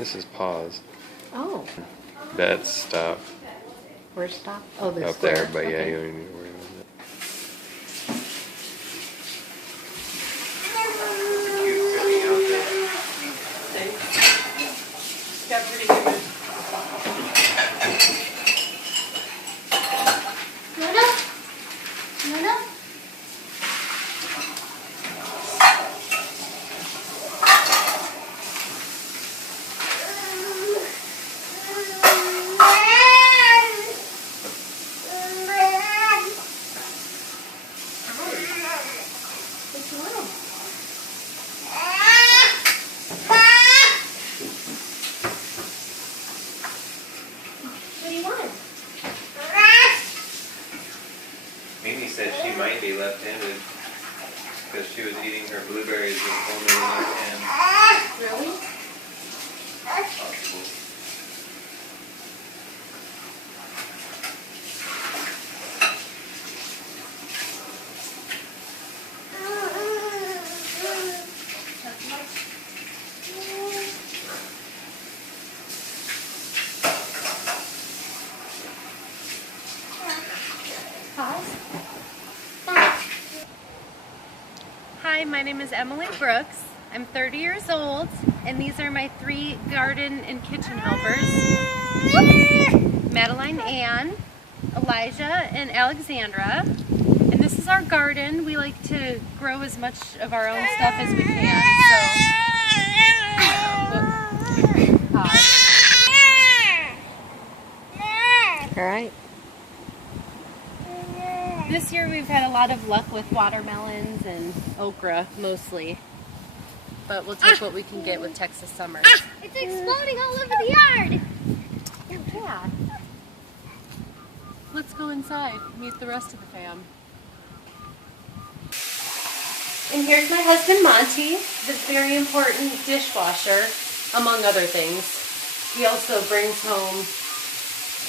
this is pause. Oh. That's stop. Where's stop? Oh, the Up square. there, but yeah, Okay. you don't need to worry about that. Got pretty good. Mimi said she might be left-handed because she was eating her blueberries with only in her hand. Really? Possible. Hi, my name is Emily Brooks. I'm 30 years old, and these are my 3 garden and kitchen helpers. Madeline Ann, Elijah, and Alexandra. And this is our garden. We like to grow as much of our own stuff as we can. All right. This year we've had a lot of luck with watermelons and okra, mostly. But we'll take what we can get with Texas summers. It's exploding all over the yard! Yeah. Let's go inside, meet the rest of the fam. And here's my husband Monty, the very important dishwasher, among other things. He also brings home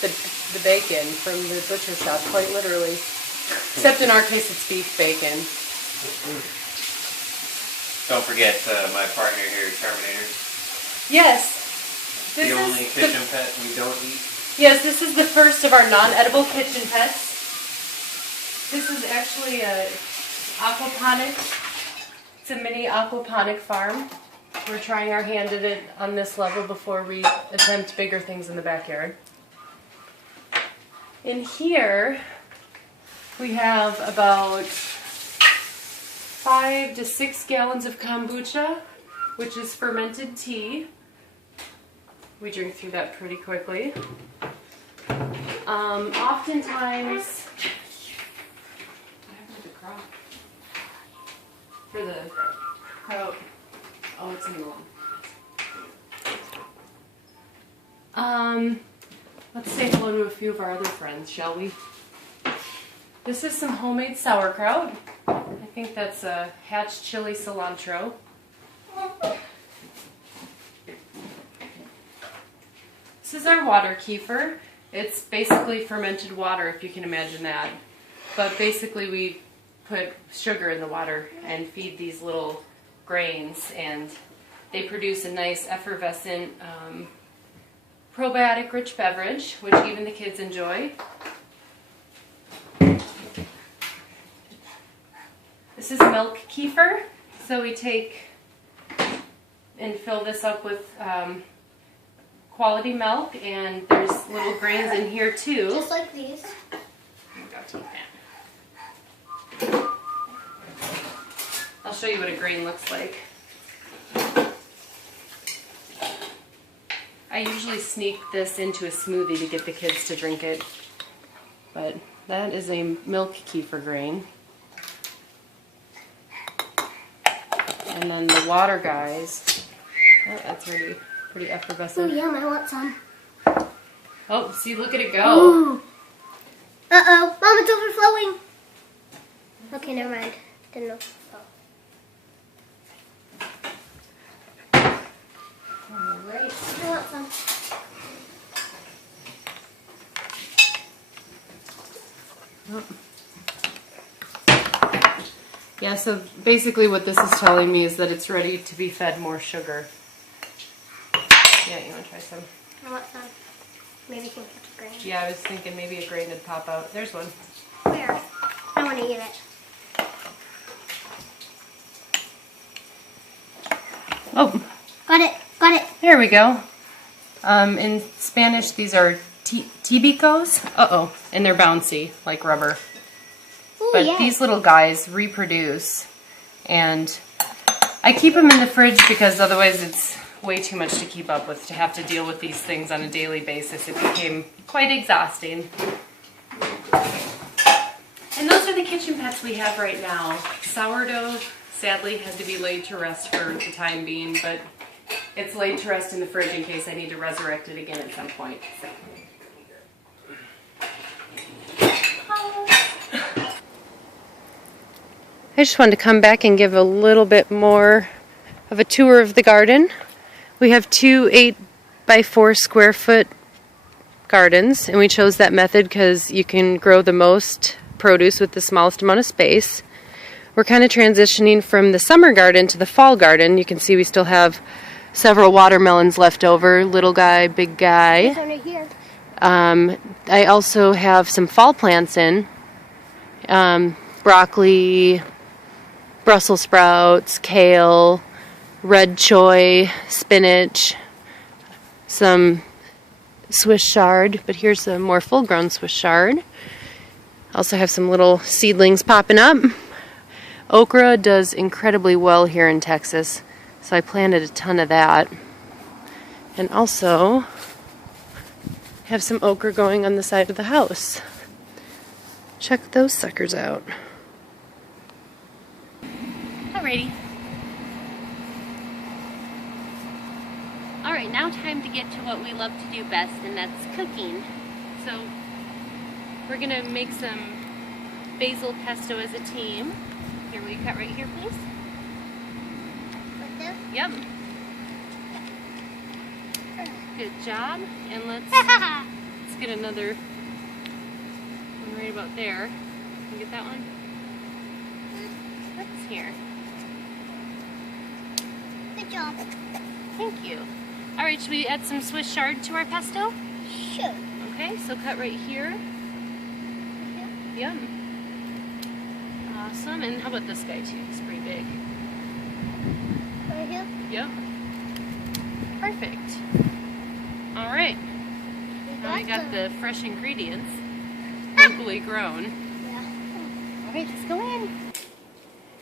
the bacon from the butcher shop, quite literally. Except in our case it's beef bacon. Don't forget my partner here, Terminator. Yes. The only kitchen pet we don't eat. Yes, this is the first of our non-edible kitchen pets. This is actually a aquaponic. It's a mini aquaponic farm. We're trying our hand at it on this level before we attempt bigger things in the backyard. In here, we have about 5 to 6 gallons of kombucha, which is fermented tea. We drink through that pretty quickly. Oftentimes, what happened to the crop? For the kraut. Oh, it's in the one. Let's say hello to a few of our other friends, shall we? This is some homemade sauerkraut. I think that's a hatch chili cilantro. This is our water kefir. It's basically fermented water, if you can imagine that. But basically we put sugar in the water and feed these little grains, and they produce a nice effervescent probiotic rich beverage, which even the kids enjoy. This is milk kefir. So we take and fill this up with quality milk, and there's little grains in here too. Just like these. I'll show you what a grain looks like. I usually sneak this into a smoothie to get the kids to drink it, but that is a milk kefir grain. And then the water guys, oh, that's already pretty Oh, effervescent. yum, I want some. Oh, see, look at it go. Ooh. Uh-oh, Mom, it's overflowing. Okay, never mind. Didn't know. Alright. I want some. Oh. Yeah, so basically what this is telling me is that it's ready to be fed more sugar. Yeah, you want to try some? I want some. Maybe you can catch a grain. Yeah, I was thinking maybe a grain would pop out. There's one. Where? I want to eat it. Oh, Got it. Got it. there we go. In Spanish, these are tibicos. Uh-oh, and they're bouncy, like rubber. Ooh, But yeah. these little guys reproduce, and I keep them in the fridge because otherwise it's way too much to keep up with, to have to deal with these things on a daily basis. It became quite exhausting. And those are the kitchen pets we have right now. Sourdough, sadly, had to be laid to rest for the time being, but it's laid to rest in the fridge in case I need to resurrect it again at some point. So. I just wanted to come back and give a little bit more of a tour of the garden. We have 2 8x4 square foot gardens, and we chose that method because you can grow the most produce with the smallest amount of space. We're kind of transitioning from the summer garden to the fall garden. You can see we still have several watermelons left over, little guy, big guy. It's under here. I also have some fall plants in, broccoli, Brussels sprouts, kale, red choy, spinach, some Swiss chard, but here's a more full-grown Swiss chard. Also have some little seedlings popping up. Okra does incredibly well here in Texas, so I planted a ton of that. And also have some okra going on the side of the house. Check those suckers out. Alrighty. Alright, now time to get to what we love to do best, and that's cooking. So, we're gonna make some basil pesto as a team. Here, will you cut right here, please? Like this? Yep. Good job. And let's get another one right about there. Can you get that one? What's here? Good job. Thank you. Alright, should we add some Swiss chard to our pesto? Sure. Okay, so cut right here. Yep. Awesome. And how about this guy too? He's pretty big. Right here? Yep. Perfect. Alright. Now we got the fresh ingredients. Locally grown. Yeah. Alright, let's go in.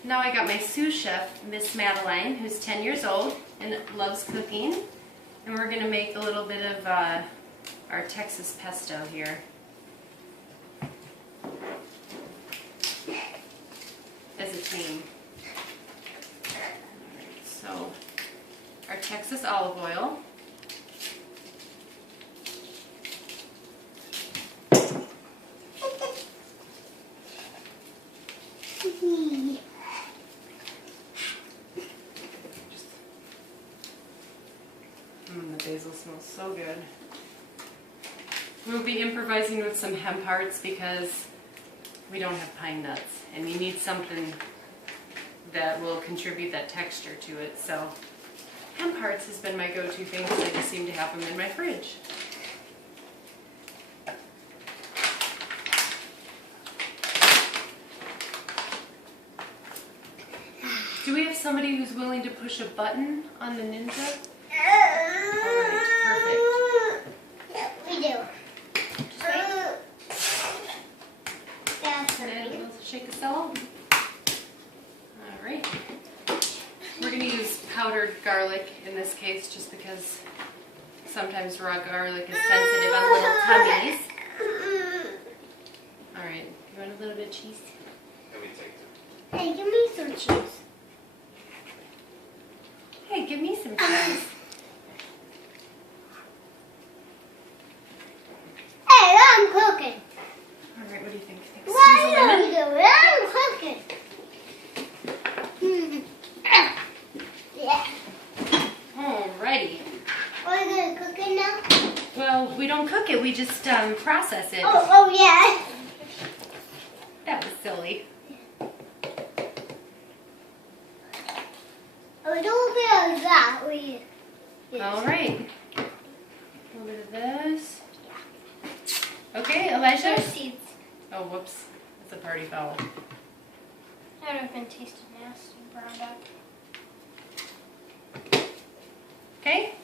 Now I got my sous chef, Miss Madeline, who's 10 years old and loves cooking. And we're going to make a little bit of our Texas pesto here. As a team. Alright, so our Texas olive oil. The basil smells so good. We'll be improvising with some hemp hearts because we don't have pine nuts, and we need something that will contribute that texture to it. So hemp hearts has been my go-to thing because I just seem to have them in my fridge. Do we have somebody who's willing to push a button on the Ninja? Alright, perfect. Yeah, we do. Just wait. That's And add a right. little shake of salt. Alright. We're going to use powdered garlic in this case just because sometimes raw garlic is sensitive on little tummies. Alright, you want a little bit of cheese? Let me take some. Hey, give me some cheese. Hey, give me some cheese. Hey, I'm cooking. Alright, what do you think? What Squeeze a are lemon? you doing? I'm cooking. Yeah. Alrighty. Are you gonna cook it now? Well, we don't cook it, we just process it. Oh yeah. That was silly. A little bit of that. Alright. little bit of this. Okay, Elijah. Seeds. Oh, whoops. It's a party foul. I don't even taste nasty browned up. Okay.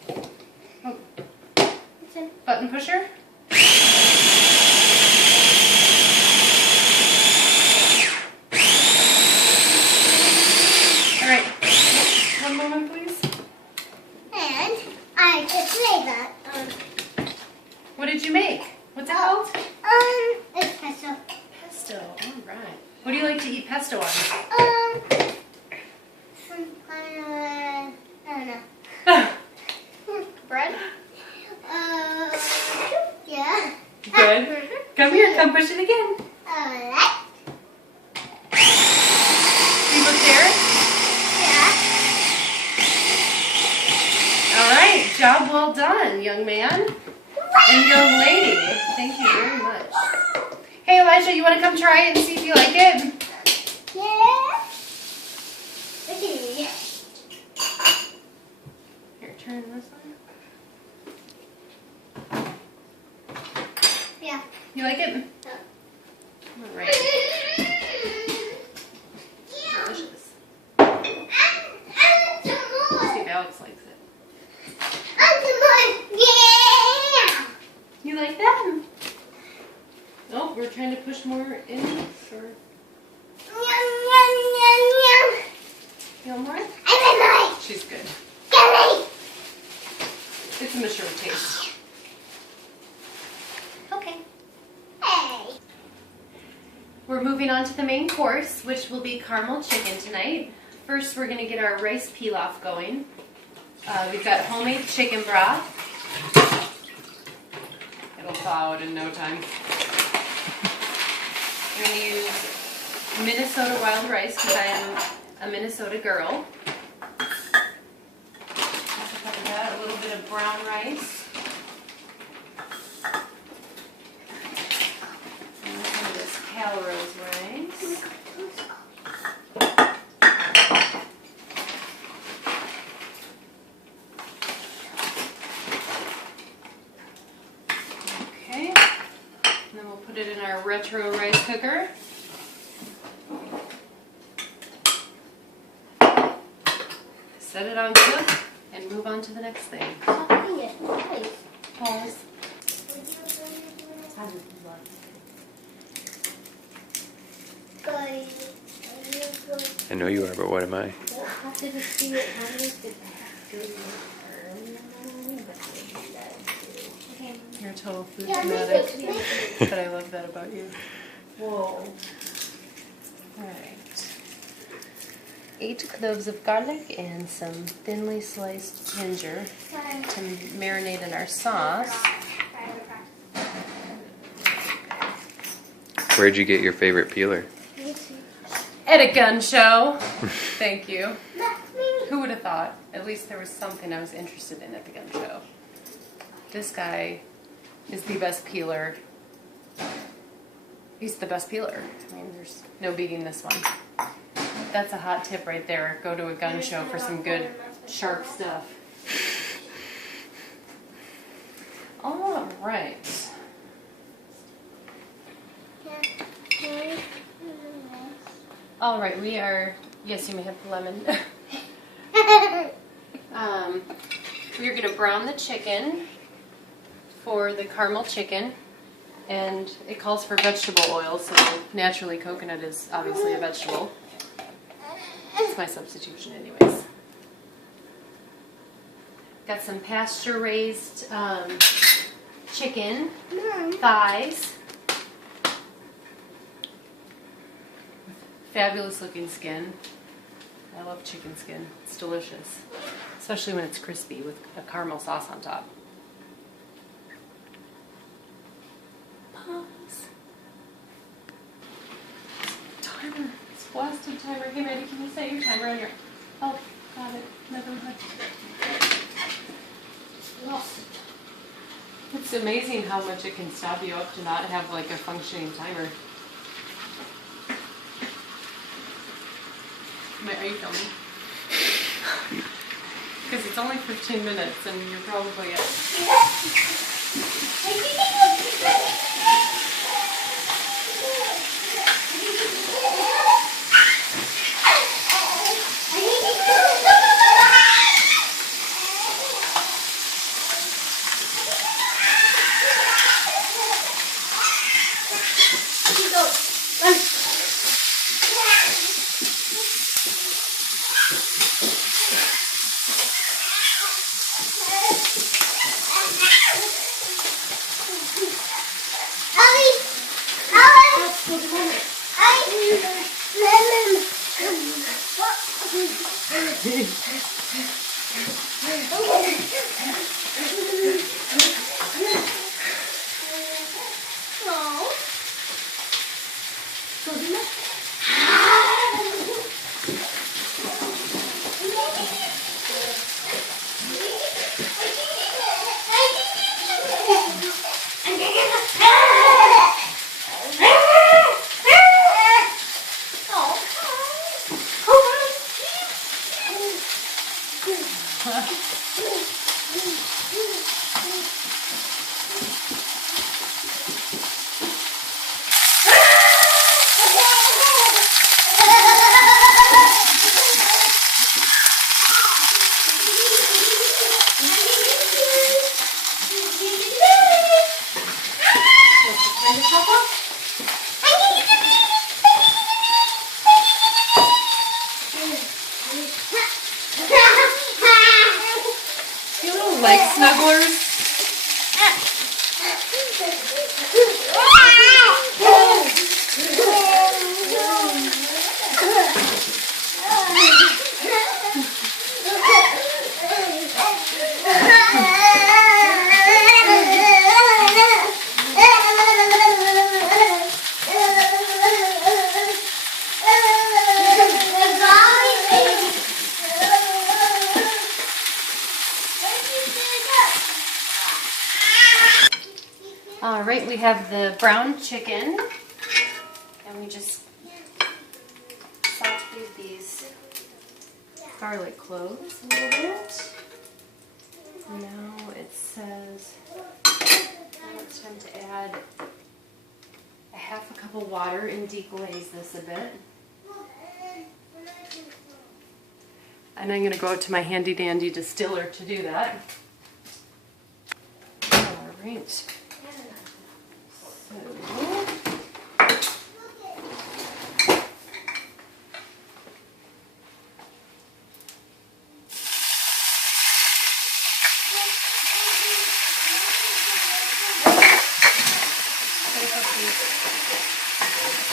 Oh, It's in. button pusher. All right. One moment, please. And I could play that. What did you make? What's it called? It's pesto. Pesto. All right. What do you like to eat pesto on? Some kind of, I don't know. Bread. Yeah. Good. Come here. Come push it again. Alright. You look there. Yeah. All right. Job well done, young man and young lady. Thank you very much. Hey, Elijah, you want to come try it and see if you like it? Yeah. Okay. Here, turn this one. Yeah. You like it? Yeah. All right. Delicious. Let's see if Alex likes it. Yeah. You like that? Oh, we're trying to push more in. Or you want more? She's good. It's a mature taste. Okay. Hey. We're moving on to the main course, which will be caramel chicken tonight. First, we're going to get our rice pilaf going. We've got homemade chicken broth. It'll thaw out in no time. We're going to use Minnesota wild rice because I am a Minnesota girl. Cover that, a little bit of brown rice. And some of this Calrose rice. Okay. And then we'll put it in our retro rice cooker. Set it on cook and move on to the next thing. Pause. I know you are, but what am I? You're a total food fanatic, but I love that about you. Whoa. Alright. 8 cloves of garlic and some thinly sliced ginger to marinate in our sauce. Where'd you get your favorite peeler? At a gun show. Thank you. Who would have thought? At least there was something I was interested in at the gun show. This guy is the best peeler. He's the best peeler. I mean, there's no beating this one. That's a hot tip right there. Go to a gun show for some good, sharp stuff. All right. All right, we are, yes, you may have the lemon. We're going to brown the chicken for the caramel chicken. And it calls for vegetable oil, so naturally coconut is obviously a vegetable. It's my substitution anyways. Got some pasture-raised chicken thighs. Fabulous looking skin. I love chicken skin. It's delicious. Especially when it's crispy with a caramel sauce on top. Pause. Timer. It's blasted timer. Hey Maddie, can you set your timer on your... Oh, got it. Never mind. Oh. It's amazing how much it can stop you up to not have like a functioning timer. Are you filming? Because it's only 15 minutes and you're probably at You little leg snugglers. All right, we have the brown chicken, and we just sauteed these garlic cloves a little bit. Now it says now it's time to add a half a cup of water and deglaze this a bit. And I'm going to go out to my handy dandy distiller to do that. All right. So,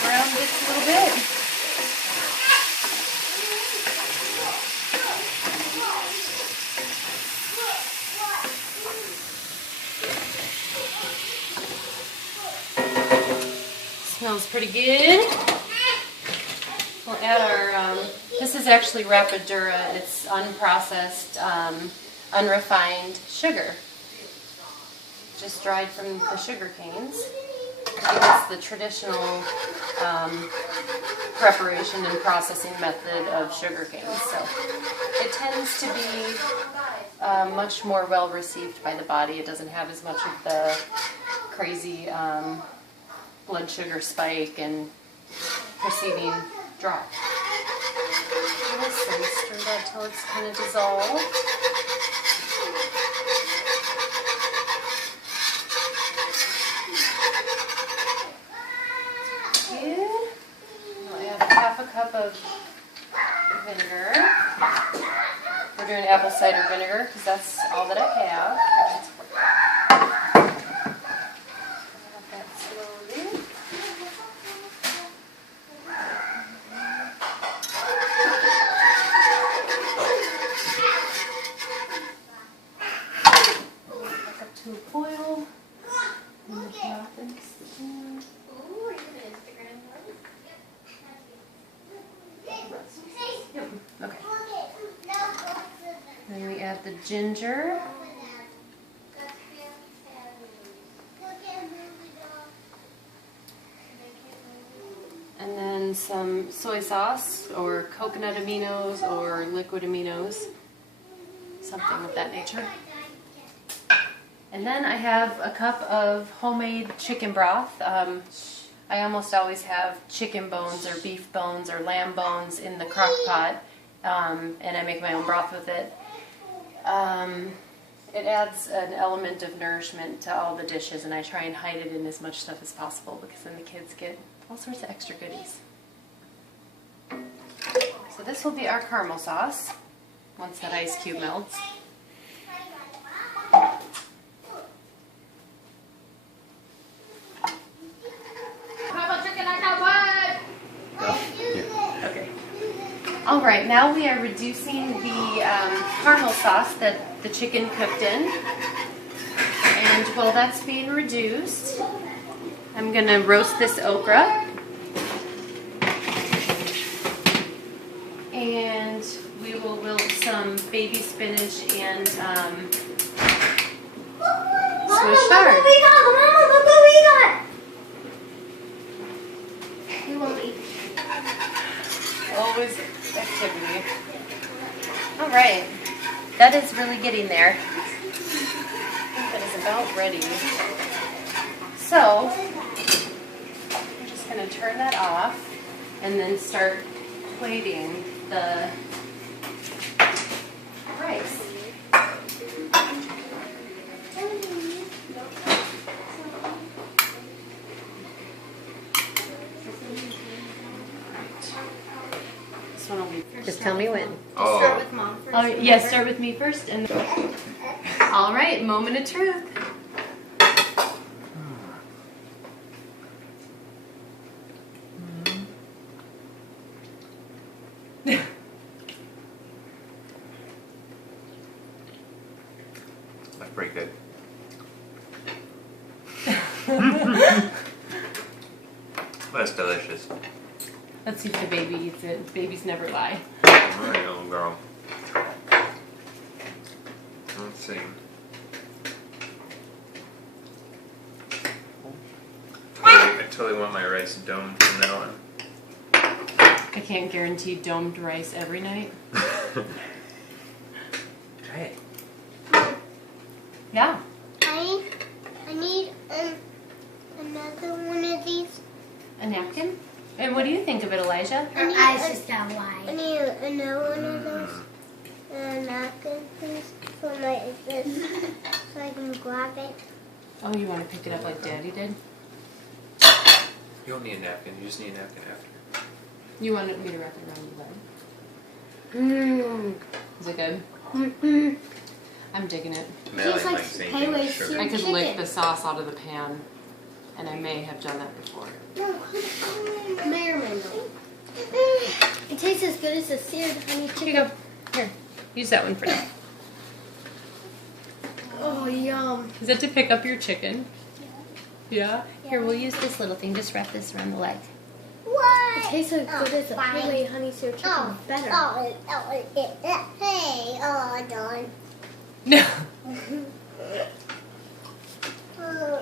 brown bits a little bit. Smells pretty good. We'll add our, this is actually Rapadura. It's unprocessed, unrefined sugar. Just dried from the sugar canes. It's the traditional preparation and processing method of sugar canes. So it tends to be much more well received by the body. It doesn't have as much of the crazy blood sugar spike and preceding drop. So stir that till it's kind of dissolved. We'll add half a cup of vinegar. We're doing apple cider vinegar because that's all that I have. Add that slowly. Back up to a boil. And the muffins. Yep. Okay. Then we add the ginger. And then some soy sauce or coconut aminos or liquid aminos. Something of that nature. And And then I have a cup of homemade chicken broth. I almost always have chicken bones or beef bones or lamb bones in the crock pot, and I make my own broth with it. It adds an element of nourishment to all the dishes, and I try and hide it in as much stuff as possible because then the kids get all sorts of extra goodies. So this will be our caramel sauce once that ice cube melts. Okay. All right, now we are reducing the caramel sauce that the chicken cooked in. And while that's being reduced, I'm going to roast this okra. And we will wilt some baby spinach and Swiss chard. Mama, look what we got! We won't eat. Always activity. All right, that is really getting there. I think that is about ready. So, I'm just going to turn that off and then start plating the rice. This one will be Just tell me when. Start with Mom first. Oh, yes, start with me first. And all right, moment of truth. That's pretty good. That's delicious. Let's see if the baby eats it. Babies never lie. Alright, little girl. Let's see. I totally want my rice domed from now on. I can't guarantee domed rice every night. Try it. Yeah. I need another one of these. A napkin? And what do you think of it, Elijah? Her eyes just got wide. I need another one of those. A napkin, please, for my this, so I can grab it. Oh, you want to pick it up like Daddy did? You don't need a napkin, you just need a napkin after. You wanted me to wrap it around your leg. Is it good? I'm digging it. Melly Tastes like might say pay anything, with sugar. cereal. I could Chicken. lick the sauce out of the pan, and I may have done that before. No, may or may not. It tastes as good as the seared honey Here chicken. you go. Here, use that one for now. Oh, yum. Is that to pick up your chicken? Yeah? Here, we'll use this little thing. Just wrap this around the leg. What? It tastes as good as the Pele honey seared chicken. Oh. Better. No. Oh,